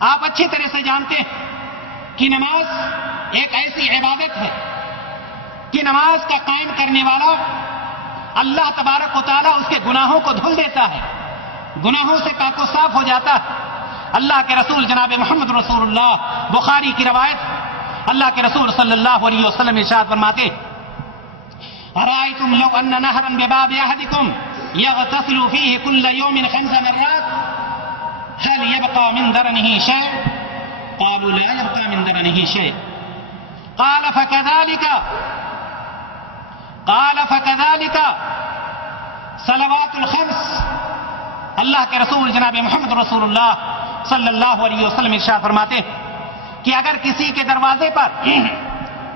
آپ اچھی طرح سے جانتے ہیں کہ نماز ایک ایسی عبادت ہے کہ نماز کا قائم کرنے والا اللہ تبارک و تعالیٰ اس کے گناہوں کو دھل دیتا ہے، گناہوں سے پاک و صاف ہو جاتا ہے۔ اللہ کے رسول جناب محمد رسول اللہ، بخاری کی روایت، اللہ کے رسول صلی اللہ علیہ وسلم ارشاد فرماتے ارأيتم لو ان نهرا بباب احدكم يغتسل فيه كل يوم 5 مرات هل يبقى من درنه شيء؟ قالوا لا يبقى من درنه شيء قال فكذلك صلوات الخمس۔ اللہ کے رسول جناب محمد رسول اللہ صلی اللہ علیہ وسلم ارشاد فرماتے کہ اگر کسی کے دروازے پر،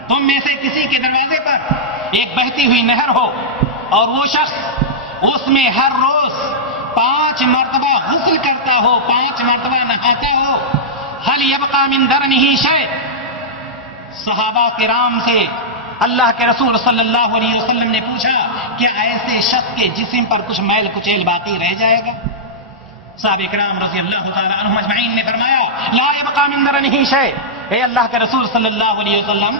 تم میں سے کسی کے دروازے پر ایک بہتی ہوئی نہر ہو اور وہ شخص اس میں ہر روز 5 مرتبہ غسل کرتا ہو، 5 مرتبہ نہاتا ہو، هل يبقى من درنه شيء؟ صحابہ کرام سے اللہ کے رسول صلی اللہ علیہ وسلم نے پوچھا کیا ایسے شخص کے جسم پر کچھ میل کچیل باقی رہ جائے گا؟ صحابہ کرام رضی اللہ تعالی عنہم اجمعین نے فرمایا لا يبقى من درنه شيء، اے اللہ کے رسول صلی اللہ علیہ وسلم،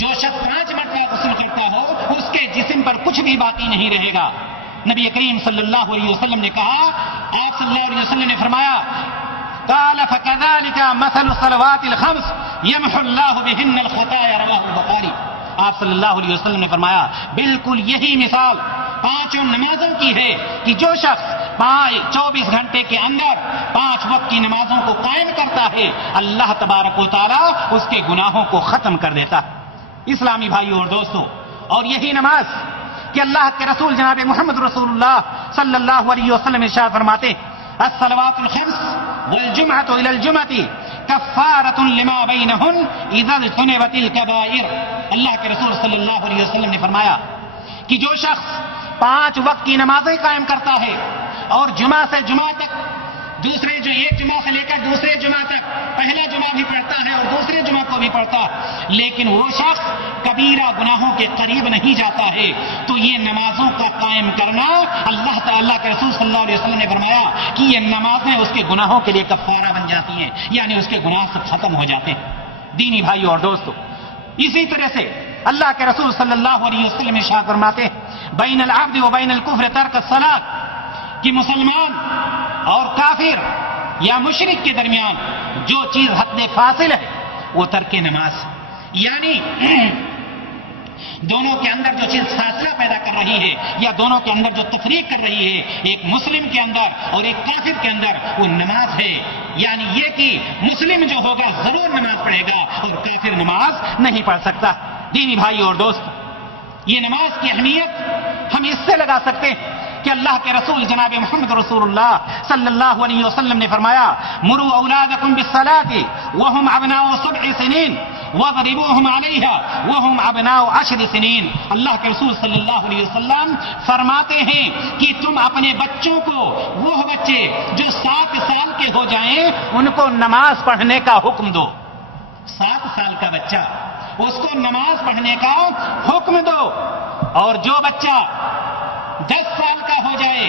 جو شخص 5 مرتبہ غسل کرتا ہو اس کے جسم پر کچھ بھی باقی نہیں رہے گا۔ نبی کریم صلی اللہ علیہ وسلم نے کہا، آپ صلی اللہ علیہ وسلم نے فرمایا قال فكذلك مثل الصلوات الخمس يمحو الله بهن الخطايا، رواه البخاری۔ آپ صلی اللہ علیہ وسلم نے فرمایا بالکل یہی مثال 5 نمازوں کی ہے کہ جو شخص 24 گھنٹے کے اندر 5 وقت کی نمازوں کو قائم کرتا ہے، اللہ تبارک و تعالیٰ اس کے گناہوں کو ختم کر دیتا ہے۔ اسلامی بھائیوں اور دوستوں، اور یہی نماز کہ اللہ کے رسول جناب محمد رسول اللہ صلی اللہ علیہ وسلم ارشاد فرماتے الصلوات الخمس والجمعة إلى الجمعة كفارة لما بينهن إذا اجتنبت الكبائر۔ اللہ کے رسول صلی اللہ علیہ وسلم نے فرمایا کہ جو شخص 5 وقت کی نمازیں قائم کرتا ہے اور جمعہ سے جمعہ تک، دوسرے جو ایک جمعہ سے لے کر دوسرے جمعہ تک پہلا جمعہ بھی پڑھتا ہے اور دوسرے جمعہ کو بھی پڑھتا ہے، لیکن وہ شخص کبیرہ گناہوں کے قریب نہیں جاتا ہے، تو یہ نمازوں کا قائم کرنا، اللہ تعالیٰ کے رسول صلی اللہ علیہ وسلم نے فرمایا کہ یہ نمازیں اس کے گناہوں کے لیے کفارہ بن جاتی ہیں، یعنی اس کے گناہ سے ختم ہو جاتے ہیں۔ دینی بھائیوں اور دوستوں، اسی طرح سے اللہ کے رسول صلی اللہ علیہ وسلم ارشاد فرماتے بین العبد و بین الکفر ترک الصلاۃ، کہ مسلمان اور کافر یا مشرک کے درمیان جو چیز حد فاصل ہے وہ ترک نماز، یعنی دونوں کے اندر جو چیز فاصلہ پیدا کر رہی ہے یا دونوں کے اندر جو تفریق کر رہی ہے، ایک مسلم کے اندر اور ایک کافر کے اندر، وہ نماز ہے۔ یعنی یہ کہ مسلم جو ہوگا ضرور نماز پڑھے گا اور کافر نماز نہیں پڑھ سکتا۔ دینی بھائی اور دوست، یہ نماز کی اہمیت ہم اس سے لگا سکتے ہیں کہ اللہ کے رسول جناب محمد رسول اللہ صلی اللہ علیہ وسلم نے فرمایا مروا اولادکم بالصلاۃ وهم ابناء 7 سنین واضربوهم علیہا وهم ابناء 10 سنین۔ اللہ کے رسول صلی اللہ علیہ وسلم فرماتے ہیں کہ تم اپنے بچوں کو، وہ بچے جو 7 سال کے ہو جائیں، ان کو نماز پڑھنے کا حکم دو۔ 7 سال کا بچہ، اس کو نماز پڑھنے کا حکم دو، اور جو بچہ 10 سال کا ہو جائے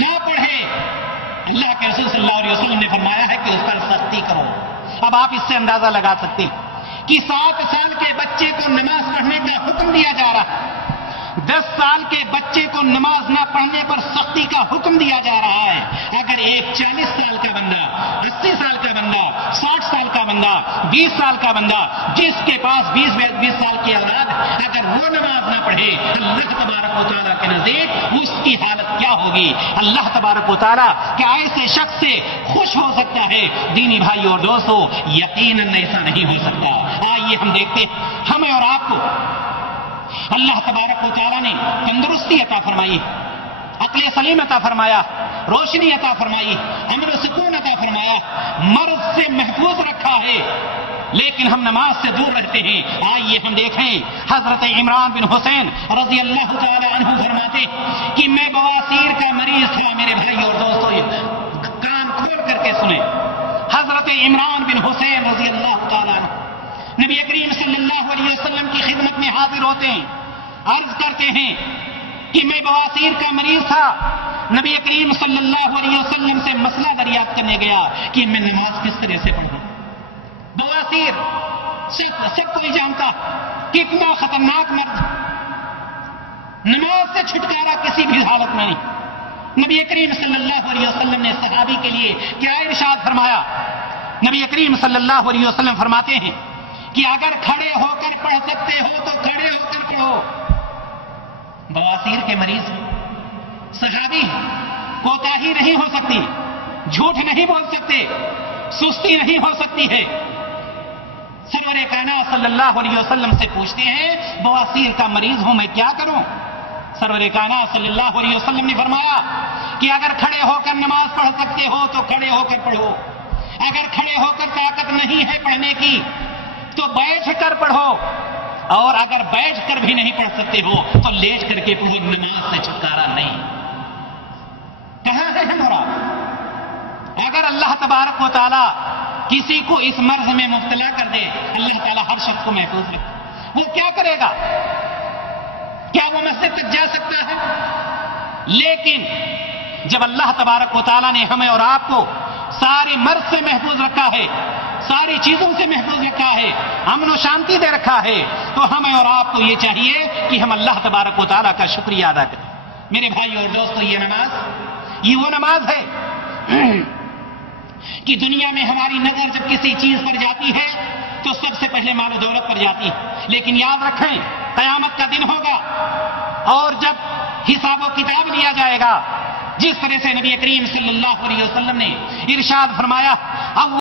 نہ پڑھے، اللہ کے رسول صلی اللہ علیہ وسلم نے فرمایا ہے کہ اس پر سختی کرو۔ اب آپ اس سے اندازہ لگا سکتے ہیں کہ 7 سال کے بچے کو نماز پڑھنے کا حکم دیا جا رہا ہے، 10 سال کے بچے کو نماز نہ پڑھنے پر سختی کا حکم دیا جا رہا ہے۔ اگر ایک 40 سال کا بندہ، 80 سال کا بندہ، 60 سال کا بندہ، 20 سال کا بندہ، جس کے پاس 20 سال کی اولاد، اگر وہ نماز نہ پڑھے، اللہ تبارک و تعالیٰ کے نزدیک اس کی حالت کیا ہوگی؟ اللہ تبارک و تعالیٰ کیا ایسے شخص سے خوش ہو سکتا ہے؟ دینی بھائی اور دوستو، یقیناً ایسا نہیں ہو سکتا۔ آئیے ہم دیکھتے ہیں، ہمیں اور آپ کو اللہ تبارک و تعالیٰ نے تندرستی عطا فرمائی، عقل سلیم عطا فرمایا، روشنی عطا فرمائی، امن و سکون عطا فرمایا، مرض سے محفوظ رکھا ہے، لیکن ہم نماز سے دور رہتے ہیں۔ آئیے ہم دیکھیں، حضرت عمران بن حسین رضی اللہ تعالی عنہ فرماتے کہ میں بواسیر کا مریض تھا۔ میرے بھائی اور دوستو، کان کھول کر کے سنیں، حضرت عمران بن حسین رضی اللہ تعالی عنہ نبی کریم صلی اللہ علیہ وسلم کی خدمت میں حاضر ہوتے ہیں، عرض کرتے ہیں کہ میں بواسیر کا مریض تھا، نبی کریم صلی اللہ علیہ وسلم سے مسئلہ دریافت کرنے گیا کہ میں نماز کس طرح سے پڑھوں۔ بواسیر سب کوئی جانتا کتنا خطرناک مرض، نماز سے چھٹکارا کسی بھی حالت میں نہیں۔ نبی کریم صلی اللہ علیہ وسلم نے صحابی کے لیے کیا ارشاد فرمایا؟ نبی کریم صلی اللہ علیہ وسلم فرماتے ہیں کہ اگر کھڑے ہو کر پڑھ سکتے ہو تو کھڑے ہو کر پڑھو۔ بواسیر کے مریض صحابی، کوتاہی نہیں ہو سکتی، جھوٹ نہیں بول سکتے، سستی نہیں ہو سکتی ہے۔ سرور کائنات صلی اللہ علیہ وسلم سے پوچھتے ہیں بواسیر کا مریض ہوں میں کیا کروں؟ سرور کائنات صلی اللہ علیہ وسلم نے فرمایا کہ اگر کھڑے ہو کر نماز پڑھ سکتے ہو تو کھڑے ہو کر پڑھو، اگر کھڑے ہو کر طاقت نہیں ہے پڑھنے کی تو بیٹھ کر پڑھو، اور اگر بیٹھ کر بھی نہیں پڑھ سکتے ہو تو لیٹ کر کے پڑھو، نماز سے چھٹکارا نہیں۔ کہاں ہے ہمارا؟ اگر اللہ تبارک و تعالی کسی کو اس مرض میں مبتلا کر دے، اللہ تعالی ہر شخص کو محفوظ رکھے، وہ کیا کرے گا؟ کیا وہ مسجد تک جا سکتا ہے؟ لیکن جب اللہ تبارک و تعالیٰ نے ہمیں اور آپ کو سارے مرض سے محفوظ رکھا ہے، ساری چیزوں سے محفوظ رکھا ہے، امن و شانتی دے رکھا ہے، تو ہمیں اور آپ کو یہ چاہیے کہ ہم اللہ تبارک و تعالیٰ کا شکریہ ادا کریں۔ میرے بھائی اور دوستو، یہ وہ نماز ہے کہ دنیا میں ہماری نظر جب کسی چیز پر جاتی ہے تو سب سے پہلے مال و دولت پر جاتی ہے، لیکن یاد رکھیں قیامت کا دن ہوگا اور جب حساب و کتاب لیا جائے گا، جس طرح سے نبی کریم صلی اللہ علیہ وسلم نے ارشاد فرمایا